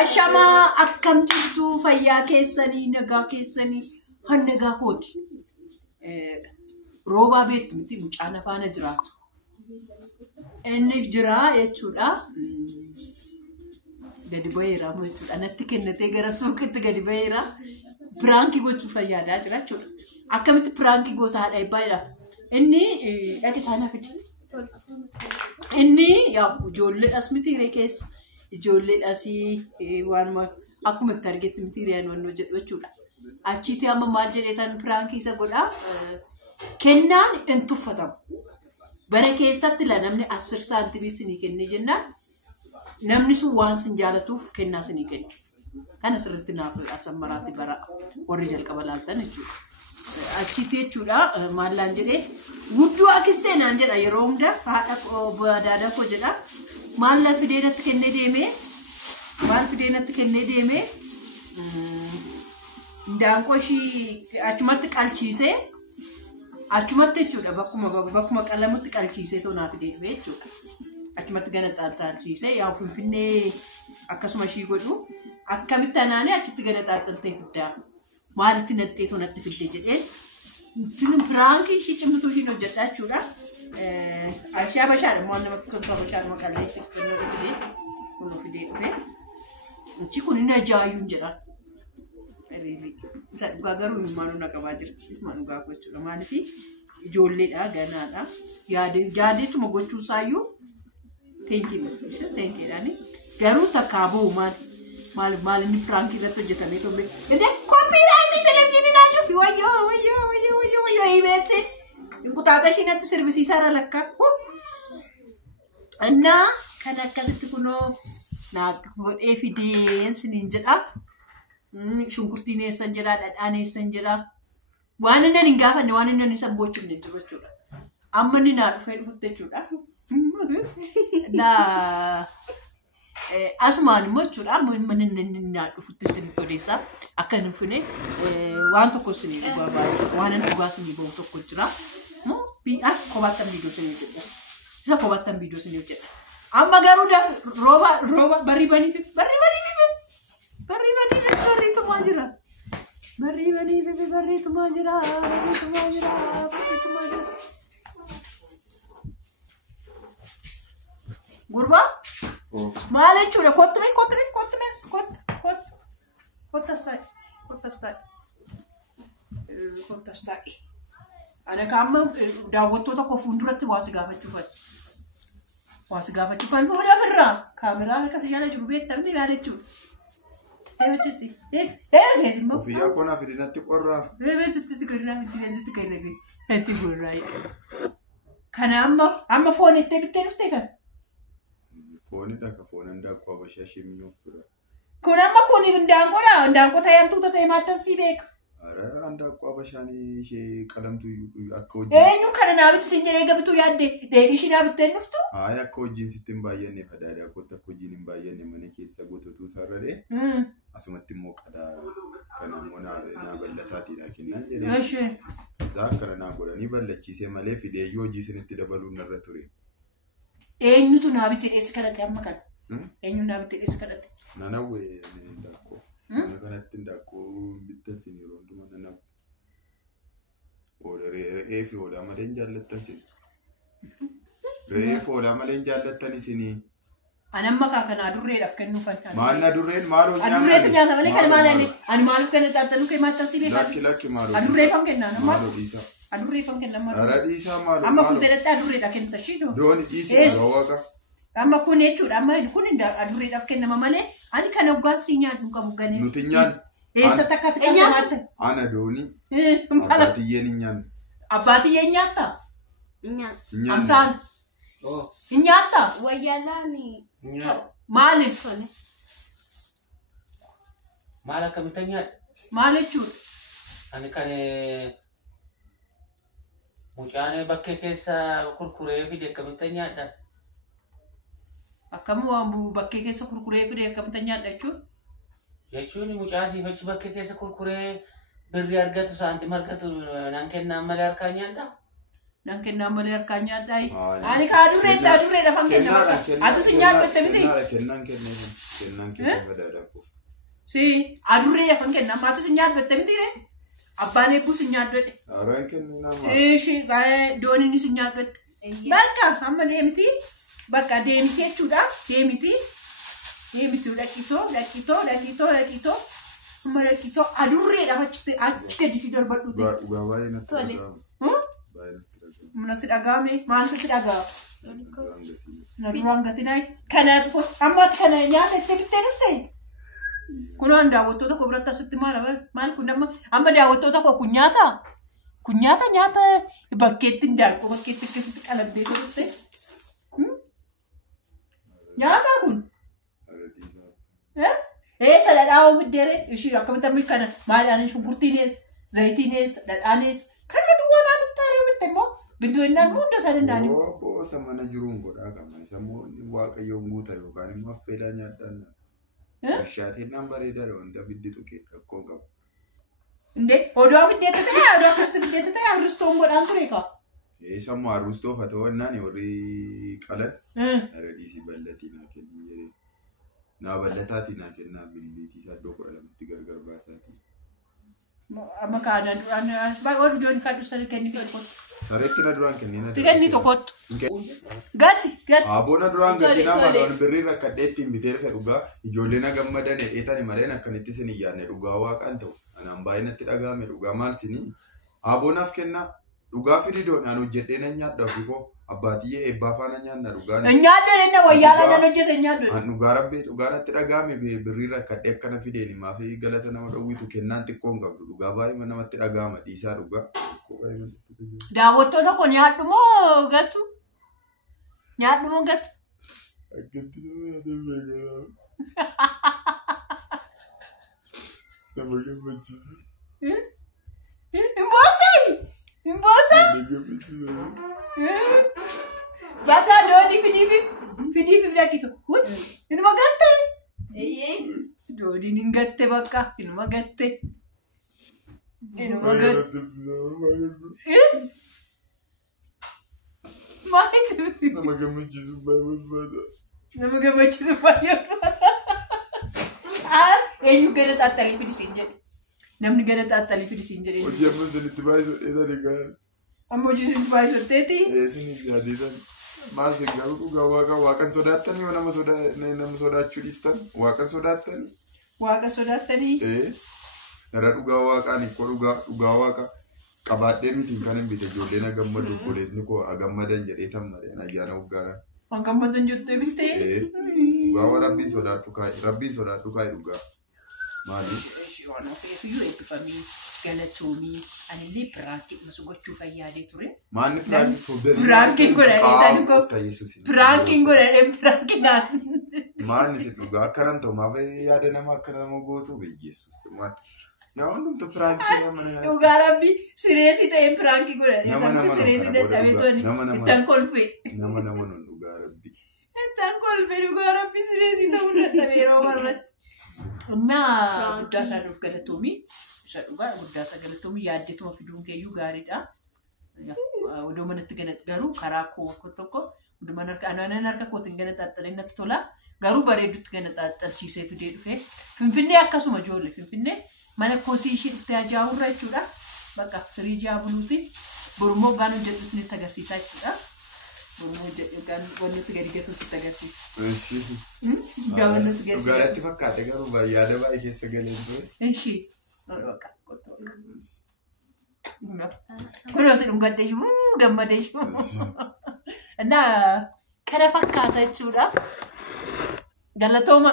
Ashama akkam jirtu fayyaa keessanii nagaa keessanii hannagaa kooti. Rooba beektu miti mucaan afaana jiraatu. Inni jira jechuudha. Gadi baheera jechuudha. Natti kennatee gara suuqitti gadi baheera. Pirankii gochuu fayyaadaa jira jechuudha. Akkamitti pirankii gootaadha eebbaadha. Inni dhaqi isaanii fidi. Inni ijoolleedhas miti keessa. Ijoolleedhasii waan akkuma itti argetti miti reeyyan wannoo jedhu jechuudha. Achiitii amma maal jedheetan pirankii isa godhaa. Kennaan hin tuffatamu. Bara keessatti la namni 10 saantimii sinii kenne jennaan namni sun waan sin jaalatuuf kennaa sinii kenne. Kana sirriitti naaf asammaraatti bara warri jalqaba laaltan jechuudha. Achiitii jechuudha maallaan jedhee guddoo akistee naan jedha yeroo hunda haadha baadaadaa koo jedha. Maal fideenatti kennee deemee maal fideenatti kennee deemee ndaanqoo ishii achumatti qalchiisee achumatti jechuudha bakkuma qalamutti qalchiisee toonaa fidee dhufe jechuudha. Achumatti gana xaalxaalchiisee yaa finfinnee akkasuma ishii godhu akkamitti anaanee achitti gana xaalxaltee fiddaa maalitti naxxee toonatti fidde jedhee tuni pirankii ishii cimtuu ishiin hojjedha jechuudha. Ashaa bashaadha maan namatti toltu bashaadha maqaalee ishee kunuun fidee dhufe. Achi kun inni ajaa'uun jedha. Isa dhugaa garuu himmaanuu naqabaa jira. Isuma dhugaa gochuudha. Maaliif ijoolleedha ganaadha. Yaadeetuma gochuu isaayyuu teenkiidhaani. Garuu takkaa bahu maal inni pirankii irratti hojjetamee tolle. Ede kooppiiraayitii televiziyoonii naa cufi wayyoo hibeessin. Kutaata ishiinatti sirbisiisaara lakka. Innaa kan akkasitti kunoo naa godhee fideen siniin jedha. Shunkurtiin eessan jira, dhadhaan eessan jira. Waan inni hin gaafanne waan inni isa bochifne jiru jechuudha. Amma inni naa dhufee dhufutti jechuudha. Asumaan immoo jechuudha. Amma inni naa dhufutti isin odeessaa. Akka hin fine waan tokko isin dhugaa baay'ee waan inni dhugaa isin bahu tokko jira. Kobaattan viidiyoo isin hojjedha. Isa kobaattan viidiyoo isin hojjedha. Amma garuu rooba barrii tumaa jira. Barrii tumaa jira. Gurbaa maal jechuudha kottas taa'e. Ana kaamma daawwattoota koo fuulduratti waa si gaafachuuf fuula birraa kaameraa harkatti jala jiru beektamni maal jechuudha. Ofiyyaa koonaa fidinatti qorraa. Itti gorraa. Kana amma foon itti bittee dhuftee kan? Foonidha ka foon handaaqqoo Habashaa shimmiyooftuudha. Kun amma kun hindaanqoodha. Hindaanqoo ta'eemtuuta ta'e maattan sii beeka. Ara handaaqqoo Habashaan ishee qalamtu akka hojii. Eenyu kana naabitti siin jedhee gabituu yaadde deebishii naabitteen dhuftu? Haaya akka hojiin sitti hin baay'anne fadaadaa kootti akka hojiin hin baay'anne mana keessa gototuu sararee. Asumatti immoo qadaa kana immoo naa bal'ataatiidha kennan jedhee. Isaa akkana naa godhanii ballachiisee malee fideeyyuu hojii isinitti dabaluun irra ture. Eenyutu naabitti dheessi kadhate amma kana? Eenyu naabitti dheessi kadhate? Nanawwee handaaqqoo. Mana kanatti handaaqqoo bittatiin yeroo hundumaa nanawwe. Re'ee fi hoolaa malee hin jaallattan isin. Re'ee fi hoolaa malee hin jaallattan isinii. Anamma kanaa adurreedhaaf kennuufan. Maal adurreen maaloo nyaata? Adurreetu nyaata malee kan maal ani maaliif kan xaaxaluu kee maattan si beekaa? Lakki maaloo. Adurreeffam kennaan amma. Maaloo dhiisaa. Adurreeffam kennaan maaloo. Ara dhiisaa maaloo. Amma kun jedhatti adurreedha kennita shiidoo. Dooni dhiisii yeroo waaqa. Amma kun jechuudha amma kun adurreedhaaf kennama malee ani kan hoggaan si nyaatu qabu ganee. Nuti nyaannu. Eessatti akkatti qabamaatti? Ana dooni. Abbaatiyyeen hin nyaannu. Abbaatiyyeen nyaatta? Nyaata. Amsaan. Hin nyaatta? Wayyaalaani. Maaliif? Maal akkamitti nyaadha? Maal jechuudha? Ani kan mucaan bakkee keessa kurkuree fide akkamitti nyaadha? Akkamuu bakkee keessa kurkuree fide akkamitti nyaadha jechuudha? Jechuun mucaa siifachi bakkee keessa kurkuree birrii argatu saantima argatu naan kennaan malee harkaa nyaadha? Nan kenna malee harkaan nyaadhaayi. Ani kaadurree lafan kenna. Ati si nyaadhatte miti. Kennan fedhaadha ko. Si adurree lafan kenna. Ati si nyaadhatte miti re. Abbaan eebbuu si nyaadhadhe. Araan kenna nama. Ishi dooniin si nyaadhatte. Bakka amma deemiti. Bakka deemiti jechuudha. Deemiti dhaqitoo. Amma dhaqitoo adurree lafachitti achi gaditti darbadhuuti. Dhugaa baay'ee natti dhaga'ama. Natti dhaga'ame maaltu dhaga'a? Na duraan gatinaayi. Kanaatu amma kana nyaata itti bittee dhuftee? Kunoo daawwattoota koo biratti asitti maal kun amma daawwattoota koo kun nyaata bakkeetti hindaanqoo bakkeetti akkasitti qalamtee dhuftee? Nyaata kun? Saladhaa oomiddeere ishii akkamitti kana maali'aan shunkurtiinis zayitiinis dhadhaanis kan duwwaa naa bittaaree bitte immoo biddeenaan hunda isaa danda'anii. Boosa mana jiruun godhaa qaba. Isa immoo waaqayyoon guuta yookaan immoo affeelaa nyaadhaan. Bashaatiin nan bareedaadha wanta biddi tuqee rakkoo qabu. Indee odoo biddeetti ta'e odoo akkasitti biddeetti ta'e harristoon godhaan ture kaa. Isa immoo harristoof haa ta'u naan warri qalan aradhiisii bal'atii naa kennu jedhee. Naa bal'ataatii naa kennaa bilbiitii isaa iddoo 12tti gargar baasaatii. Amma kaadaan duraan warri ijoon kaaddu sadii kenni fi tokkotti. Sareetti na duraan kennina. Kenni tokkottu. Gati. Aboona duraan gatinaa malaan birrii rakkadheetti hin bitee dhufe dhugaa ijoollee na gammadan dheetani malee akkanitti sin hin yaadne dhugaa waaqaan ta'u. Anaan baay'inatti dhagaame dhugaa maal sinii aboonaaf kennaa dhugaa firiidoon aan hojjedhee na nyaadha ofii abbaatii eebbaa faana nyaanna dhugaa. Nyaaddoon inni wayyaa lan hojjete nyaaddoon. An dhugaa rabbi dhugaa natti dhagaame birrii rakkadhee akkana fideen maafi galata nama dhowwitu kennaan xiqqoon qabdu dhugaa baay'ee namatti dhagaama dhiisaa dhugaa. Daawwattoota kun nyaadhu moo gatu? Nyaadhu moo gatu? Akkatti nama yaadee beekaa. Nama gammachiisa. Imboosai. Bakka doonii fidiif dhaqitu. Inuma gatte. Dooniin hin gatte bakka inuma gatte. Inuma gatte. Maaliif? Nama gammachiisu baay'ee barbaada. Nama gammachiisu baay'ee barbaada. Eenyu gada xaaxalii fidisiin jedhe. Namni gada xaaxalii fidisiin jedhe. Hojii amma isinitti baay'isoo dheedaa deegaa. Amma hojii isinitti baay'isoo teeti. Isiniif yaadeetan. Maal garuu dhugaa waaqan sodaattanii yoo nama sodaachuu dhiistan waaqan sodaattanii. Waaqa sodaattanii. Nara dhugaa waaqaan ikkoo dhugaa waaqa qabaadhee mitiin kan hin bite ijoollee na gammadu godheetni koo agammadan jedhee tan malee ayyaana hoggaadhaan. Waan gammadan jettee bittee. Dhugaa rabbiin sodaadhu kaa'i dhugaa. Maali? Waan ofeefiyyuu eebbifamii galatoomii anillee piraankiin masu gochuu fayyaadee ture. Maanni piraankiin fuulduree? Piraankiin godhadheetan koo. Piraankiin godhadheen piraankinaan. Maanni si dhugaa akkanan ta'u maaf yaada nama akka nama gootu biyyeessus. Yaa hundumtu piraankiin nama. Dhugaa rabbi sireessi ta'een piraankiin godhadheetan koo sireessi dadhabeetoni ittaan kolfee. Nama nun dhugaa rabbi. Ittaan kolfee dhugaa rabbi sireessi ta'uu dadhabee yeroo marratti. Naa guddaa isaa nuuf galatoomii isa dhugaa guddaa isaa galatoomii yaaddetuma fiduun keeyyuu gaariidha. Odoo manatti garuu karaa koo tokko anaan harka kootiin ganaxaxxalee natti tola. Garuu bareedutti ganaxaxxalchiisee fidee dhufee Finfinnee akkasuma ijoollee Finfinnee mana kosii ishee dhuftee ajaa'urra jechuudha. Bakka firiijaa buluuti borummoo gaan hojjedhu isinitti agarsiisaa jechuudha. Wanti gadi gatuutti agarsiisa. Dhugaadhaatti fakkaate garuu yaada baay'ee keessa galee ture. Ishii. Kun osoo dhungadhee jiru gammadee jiru. Naa kana fakkaata jechuudha. Galatooma.